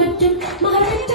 മറ്റും മറന്നു